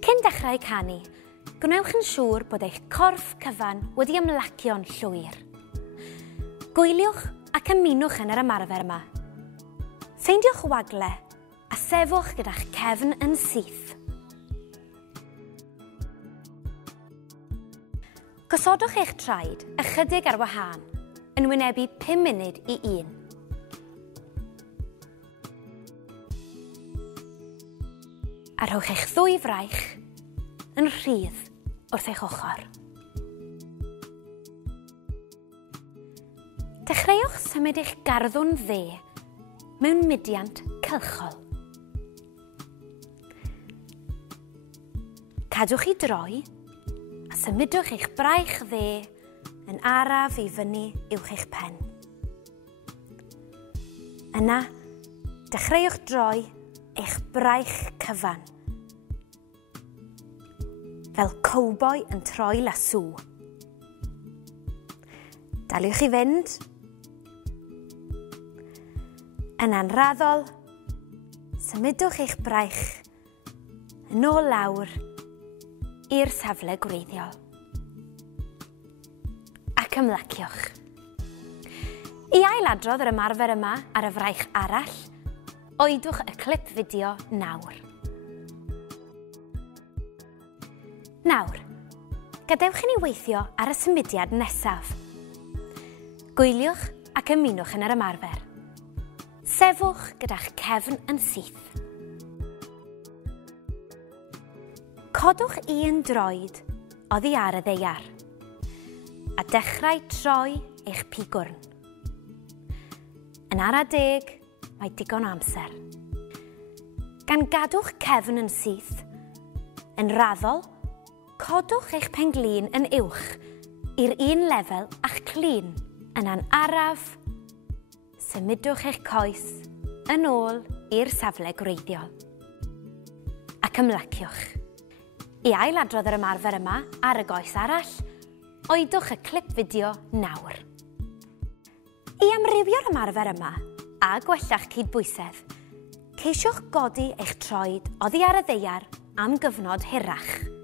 Cyn dechrau canu, gwnewch yn siŵr bod eich corff cyfan wedi ymlacio'n llwyr. Gwyliwch ac ymunwch yn yr ymarfer yma. Ffeindiwch wagle a sefwch gyda'ch cefn yn syth. Gosodwch eich traed ychydig ar wahân yn wynebu 5 munud i 1. A rhowch eich ddwy fraich yn rhydd wrth eich ochr. Dechreuwch symud eich garddwn dde mewn mudiant cylchol. Cadwch i droi a symudwch eich braich dde yn araf i fyny uwch eich pen. Yna, dechreuwch droi eich braich cyfan, fel cowboi yn troi lasŵ. Daliwch i fynd. Yn anraddol, symudwch eich braich yn ôl lawr i'r safle gwreiddiol. Ac ymlaciwch. I ailadrodd yr ymarfer yma ar y fraich arall, oedwch y clip fideo nawr. Nawr, gadewch i ni weithio ar y symudiad nesaf. Gwyliwch ac ymunwch yn yr ymarfer. Sefwch gyda'ch cefn yn syth. Codwch un droed oddi ar y ddeiar a dechrau troi eich pigwrn. Yn ara deg, mae digon amser. Gan gadw'ch cefn yn syth, yn raddol, codwch eich penglin yn uwch i'r un lefel a'ch clun yn araf. Symudwch eich coes yn ôl i'r safle gwreiddiol. Ac ymlaciwch. I ailadrodd yr ymarfer yma ar y goes arall, oedwch y clip fideo nawr. I amrywio'r ymarfer yma a gwella'ch cydbwysedd, ceisiwch godi eich troed oddi ar y ddeiar am gyfnod hirach.